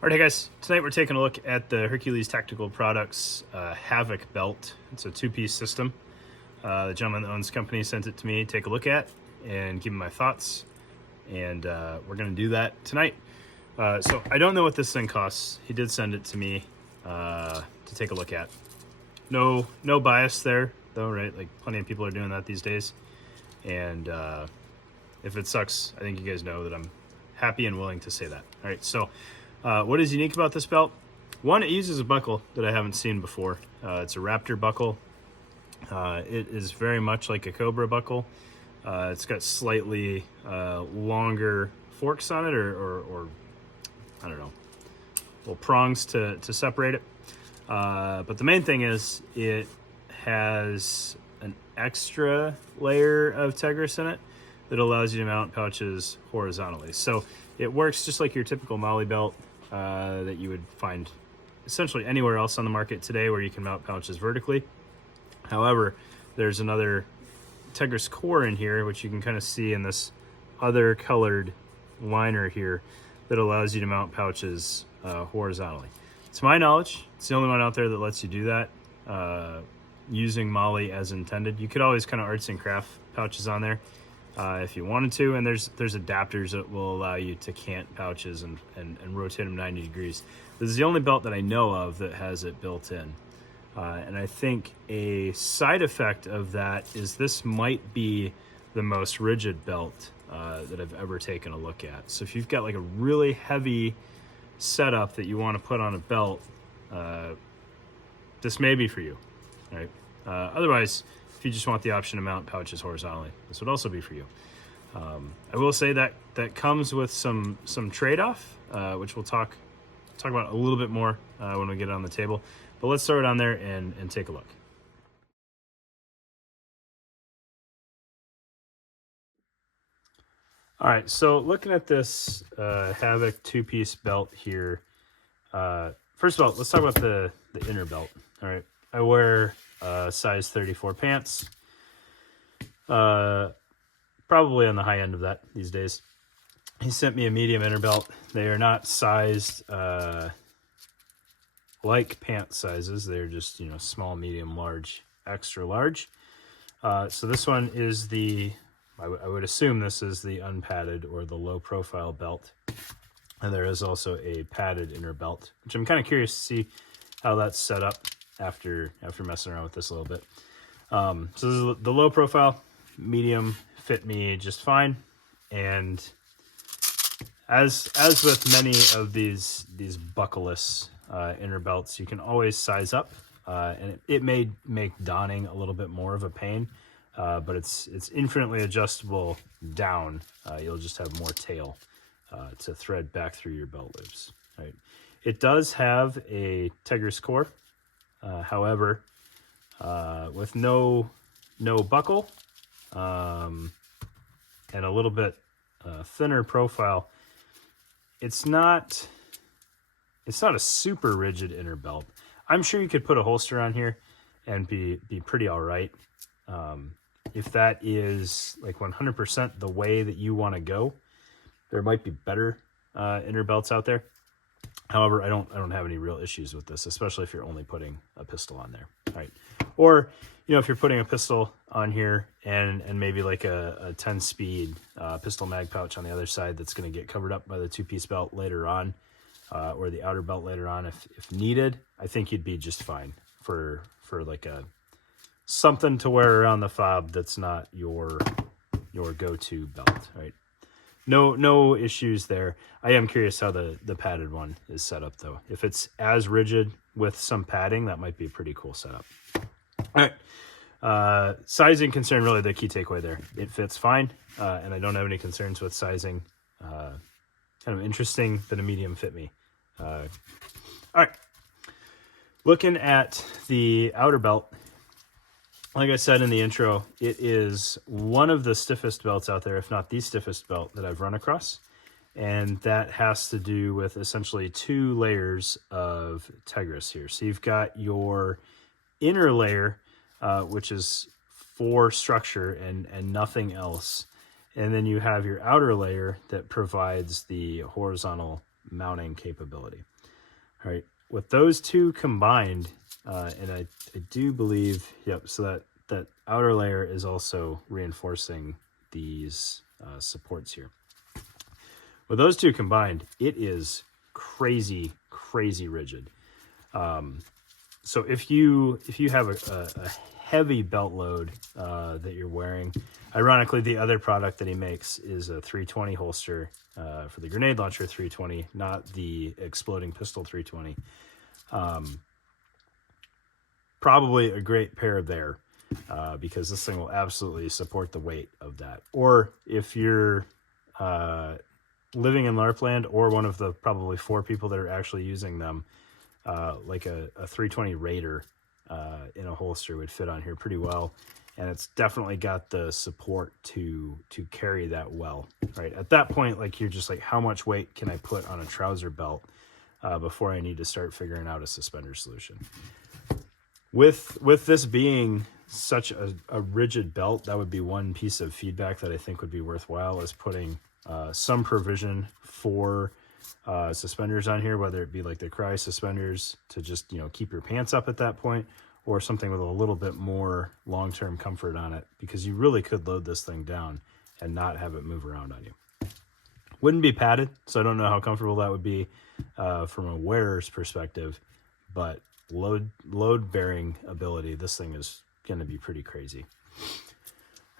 All right, hey guys, tonight we're taking a look at the Hercules Tactical Products HaVOC belt. It's a two-piece system. The gentleman that owns the company sent it to me to take a look at and give me my thoughts, and we're going to do that tonight. So I don't know what this thing costs. He did send it to me to take a look at. No bias there, though, right? Like plenty of people are doing that these days. And if it sucks, I think you guys know that I'm happy and willing to say that. All right, so what is unique about this belt? One, it uses a buckle that I haven't seen before. It's a Raptor buckle. It is very much like a Cobra buckle. It's got slightly longer forks on it, or I don't know, little prongs to separate it. But the main thing is it has an extra layer of Tegris in it that allows you to mount pouches horizontally. So it works just like your typical Molly belt that you would find essentially anywhere else on the market today where you can mount pouches vertically. However, there's another Tegris core in here, which you can kind of see in this other colored liner here, that allows you to mount pouches horizontally. To my knowledge, it's the only one out there that lets you do that using Molly as intended. You could always kind of arts and craft pouches on there if you wanted to, and there's adapters that will allow you to cant pouches and rotate them 90 degrees. This is the only belt that I know of that has it built in. And I think a side effect of that is this might be the most rigid belt that I've ever taken a look at. So if you've got like a really heavy setup that you want to put on a belt, this may be for you, right? Otherwise, if you just want the option to mount pouches horizontally, this would also be for you. I will say that comes with some trade-off, which we'll talk about a little bit more when we get it on the table. But let's throw it on there and take a look. All right, so looking at this HaVOC two-piece belt here, first of all, let's talk about the inner belt. All right, I wear size 34 pants, probably on the high end of that these days. He sent me a medium inner belt. They are not sized like pant sizes. They're just, small, medium, large, extra large. So this one is I would assume this is the unpadded or the low profile belt. And there is also a padded inner belt, which I'm kind of curious to see how that's set up after messing around with this a little bit. So this is the low profile. Medium fit me just fine. And as with many of these buckleless inner belts, you can always size up, and it may make donning a little bit more of a pain, but it's infinitely adjustable down. You'll just have more tail to thread back through your belt loops. Right? It does have a Tegris core, however, with no buckle and a little bit thinner profile. It's not a super rigid inner belt. I'm sure you could put a holster on here and be pretty all right. If that is like 100% the way that you want to go, there might be better inner belts out there. However, I don't have any real issues with this, especially if you're only putting a pistol on there, right? Or if you're putting a pistol on here and maybe like a 10-speed pistol mag pouch on the other side that's going to get covered up by the two-piece belt later on, or the outer belt later on if needed, I think you'd be just fine for like something to wear around the fob that's not your go-to belt, right? No issues there. I am curious how the padded one is set up, though. If it's as rigid with some padding, that might be a pretty cool setup. All right. Sizing concern, really the key takeaway there. It fits fine, and I don't have any concerns with sizing. Kind of interesting that a medium fit me. All right. Looking at the outer belt, like I said in the intro, it is one of the stiffest belts out there, if not the stiffest belt that I've run across. And that has to do with essentially two layers of Tegris here. So you've got your inner layer, which is for structure and nothing else. And then you have your outer layer that provides the horizontal mounting capability. All right, with those two combined, and I do believe, yep, so that outer layer is also reinforcing these supports here. With those two combined, it is crazy rigid. So if you have a heavy belt load that you're wearing, ironically, the other product that he makes is a 320 holster for the grenade launcher 320, not the exploding pistol 320. Probably a great pair there because this thing will absolutely support the weight of that. Or if you're living in LARP land, or one of the probably 4 people that are actually using them, like a 320 Raider in a holster would fit on here pretty well, and it's definitely got the support to carry that well. Right at that point, like you're just like, how much weight can I put on a trouser belt before I need to start figuring out a suspender solution? With this being such a rigid belt, that would be one piece of feedback that I think would be worthwhile, is putting some provision for suspenders on here, whether it be like the Cry suspenders to just, keep your pants up at that point, or something with a little bit more long-term comfort on it, because you really could load this thing down and not have it move around on you. Wouldn't be padded, so I don't know how comfortable that would be from a wearer's perspective, but load bearing ability, this thing is going to be pretty crazy.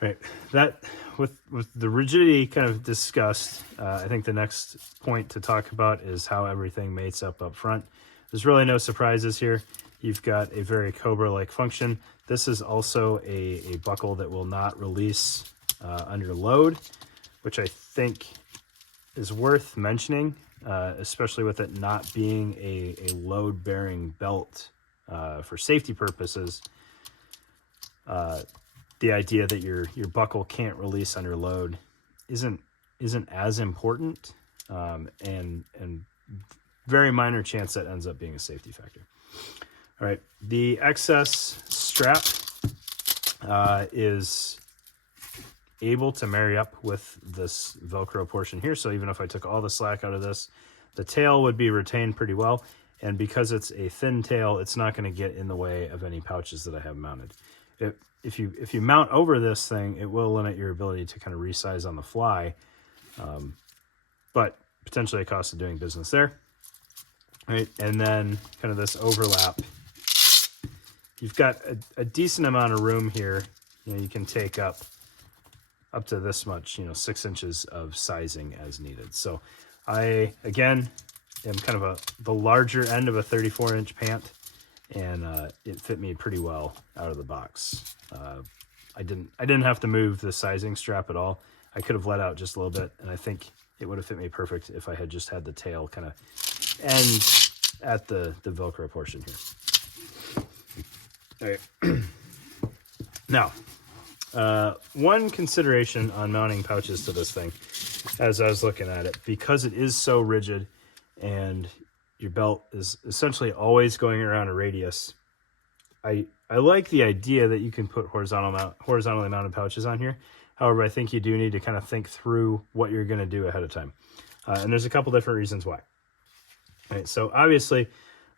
Right, that with the rigidity kind of discussed, I think the next point to talk about is how everything mates up front. There's really no surprises here. You've got a very Cobra-like function. This is also a buckle that will not release under load, which I think is worth mentioning, especially with it not being a load-bearing belt for safety purposes. The idea that your buckle can't release under load isn't as important, and very minor chance that ends up being a safety factor. All right, the excess strap is able to marry up with this Velcro portion here. So even if I took all the slack out of this, the tail would be retained pretty well. And because it's a thin tail, it's not going to get in the way of any pouches that I have mounted. If you mount over this thing, it will limit your ability to kind of resize on the fly, but potentially a cost of doing business there. Right, and then kind of this overlap. You've got a decent amount of room here. You can take up to this much, 6 inches of sizing as needed. So I, again, am kind of the larger end of a 34-inch pant, and it fit me pretty well out of the box. I didn't have to move the sizing strap at all. I could have let out just a little bit, and I think it would have fit me perfect if I had just had the tail kind of end at the Velcro portion here. All right. Now, one consideration on mounting pouches to this thing, as I was looking at it, because it is so rigid and your belt is essentially always going around a radius, I like the idea that you can put horizontally mounted pouches on here. However, I think you do need to kind of think through what you're going to do ahead of time. And there's a couple different reasons why. All right, so obviously,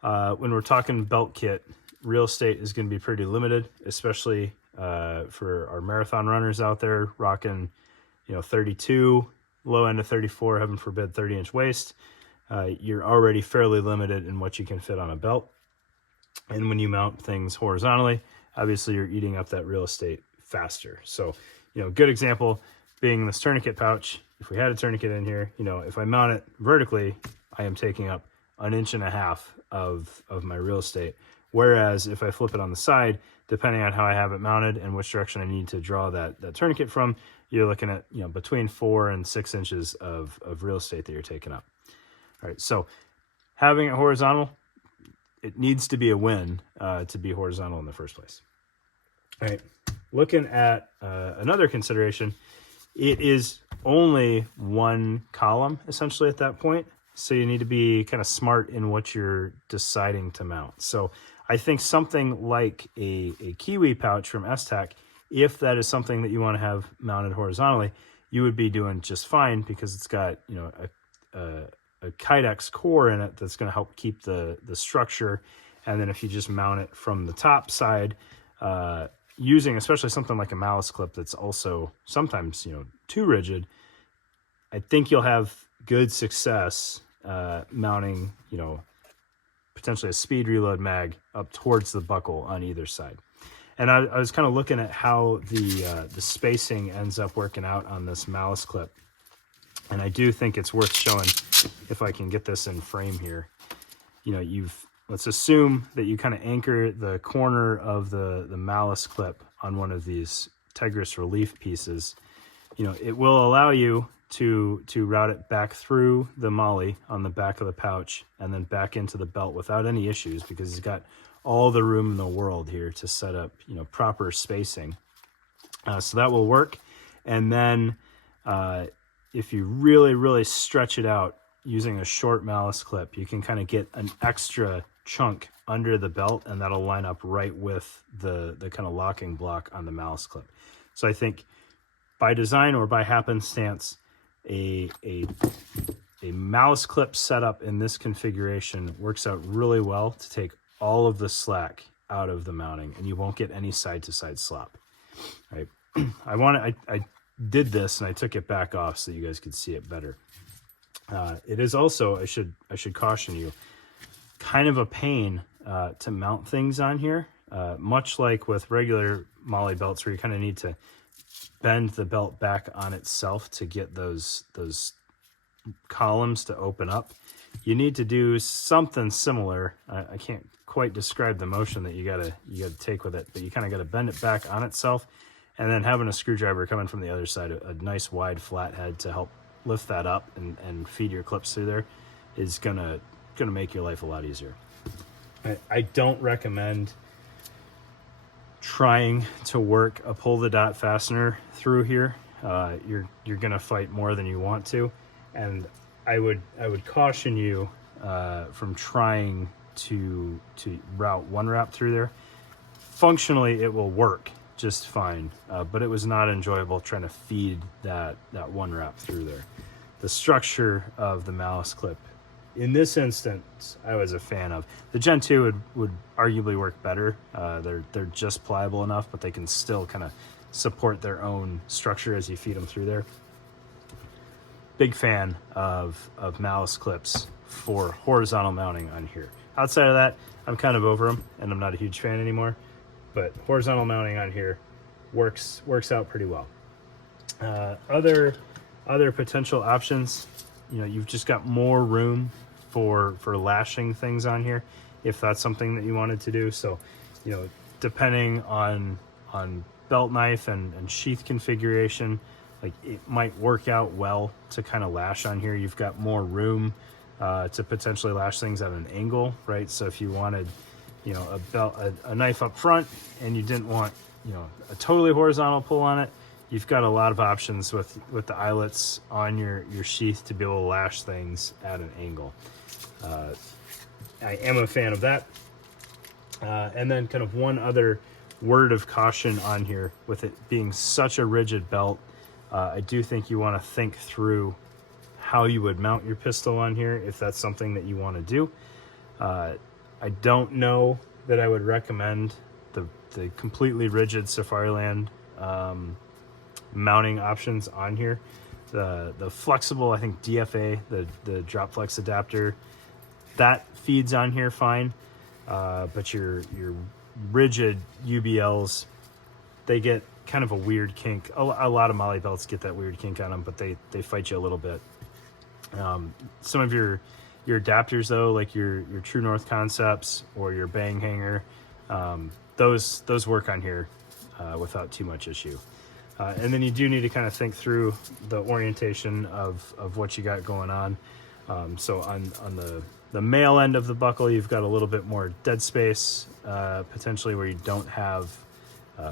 when we're talking belt kit, real estate is going to be pretty limited, especially for our marathon runners out there rocking, 32, low end of 34, heaven forbid, 30-inch waist. You're already fairly limited in what you can fit on a belt. And when you mount things horizontally, obviously you're eating up that real estate faster. So, good example being this tourniquet pouch. If we had a tourniquet in here, if I mount it vertically, I am taking up 1.5 inches of my real estate. Whereas if I flip it on the side, depending on how I have it mounted and which direction I need to draw that tourniquet from, you're looking at, between 4 and 6 inches of real estate that you're taking up. All right, so having it horizontal, it needs to be a win to be horizontal in the first place. All right, looking at another consideration, it is only one column essentially at that point. So you need to be kind of smart in what you're deciding to mount. So I think something like a Kiwi pouch from STAC, if that is something that you want to have mounted horizontally, you would be doing just fine because it's got, Kydex core in it that's going to help keep the structure. And then if you just mount it from the top side, using especially something like a malice clip that's also sometimes, you know, too rigid, I think you'll have good success mounting, you know, potentially a speed reload mag up towards the buckle on either side. And I was kind of looking at how the spacing ends up working out on this malice clip. And I do think it's worth showing, if I can get this in frame here. You know, let's assume that you kind of anchor the corner of the malice clip on one of these Tigris relief pieces. You know, it will allow you to route it back through the molly on the back of the pouch and then back into the belt without any issues, because it's got all the room in the world here to set up, you know, proper spacing. So that will work. And then if you really stretch it out using a short malice clip, you can kind of get an extra chunk under the belt, and that'll line up right with the kind of locking block on the malice clip. So I think by design or by happenstance, a malice clip setup in this configuration works out really well to take all of the slack out of the mounting, and you won't get any side-to-side slop. Right? I did this and I took it back off so you guys could see it better. It is also, I should caution you, kind of a pain to mount things on here, much like with regular molly belts, where you kind of need to bend the belt back on itself to get those columns to open up. You need to do something similar. I can't quite describe the motion that you gotta take with it, but you kind of got to bend it back on itself, and then having a screwdriver coming from the other side, a nice wide flat head to help lift that up and feed your clips through there, is gonna make your life a lot easier. I don't recommend trying to work a pull the dot fastener through here. You're gonna fight more than you want to, and I would caution you from trying to route one wrap through there. Functionally, it will work just fine, but it was not enjoyable trying to feed that one wrap through there. The structure of the malice clip, in this instance, I was a fan of. The Gen 2 would arguably work better. They're just pliable enough, but they can still kind of support their own structure as you feed them through there. Big fan of malice clips for horizontal mounting on here. Outside of that, I'm kind of over them, and I'm not a huge fan anymore. But horizontal mounting on here works out pretty well. Other potential options, you know, you've just got more room for lashing things on here, if that's something that you wanted to do. So, you know, depending on belt knife and sheath configuration, like, it might work out well to kind of lash on here. You've got more room to potentially lash things at an angle, right? So if you wanted, you know, a knife up front, and you didn't want, you know, a totally horizontal pull on it, you've got a lot of options with the eyelets on your sheath to be able to lash things at an angle. I am a fan of that. And then kind of one other word of caution on here, with it being such a rigid belt, I do think you want to think through how you would mount your pistol on here, if that's something that you want to do. I don't know that I would recommend the completely rigid Safariland mounting options on here. The flexible, I think DFA, the drop flex adapter, that feeds on here fine. But your rigid UBLs, they get kind of a weird kink. A lot of molly belts get that weird kink on them, but they fight you a little bit. Some of your adapters, though, like your True North Concepts or your Bang Hanger, those work on here without too much issue. And then you do need to kind of think through the orientation of what you got going on. So on the male end of the buckle, you've got a little bit more dead space, potentially where you don't have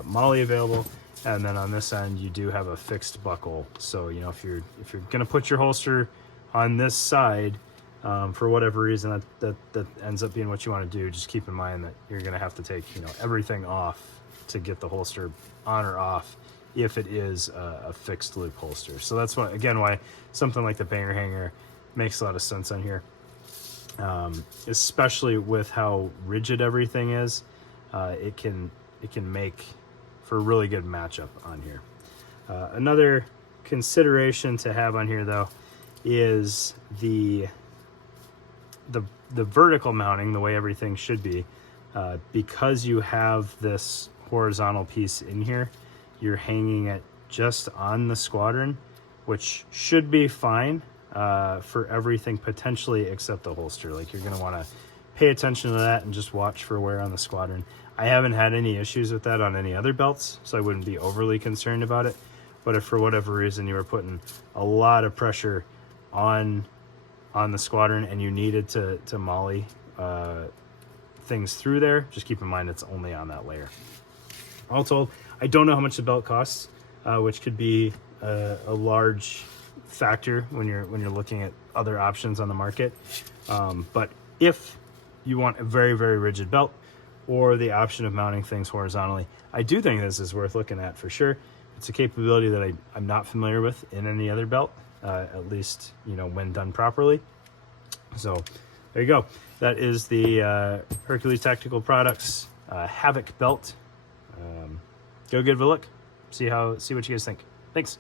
molly available. And then on this end, you do have a fixed buckle. So, you know, if you're going to put your holster on this side, for whatever reason that ends up being what you want to do, just keep in mind that you're going to have to take, you know, everything off to get the holster on or off, if it is a fixed loop holster. So that's why something like the Banger Hanger makes a lot of sense on here, especially with how rigid everything is. It can make for a really good matchup on here. Another consideration to have on here, though, is the vertical mounting, the way everything should be. Because you have this horizontal piece in here, you're hanging it just on the squadron, which should be fine for everything potentially except the holster. Like, you're going to want to pay attention to that and just watch for wear on the squadron. I haven't had any issues with that on any other belts, so I wouldn't be overly concerned about it. But if for whatever reason you were putting a lot of pressure on the squadron and you needed to molly things through there, just keep in mind it's only on that layer. All told, I don't know how much the belt costs, which could be a large factor when you're looking at other options on the market. But if you want a very, very rigid belt or the option of mounting things horizontally, I do think this is worth looking at for sure. It's a capability that I'm not familiar with in any other belt, at least, when done properly. So there you go. That is the Hercules Tactical Products HaVOC belt. Go give it a look. See what you guys think. Thanks.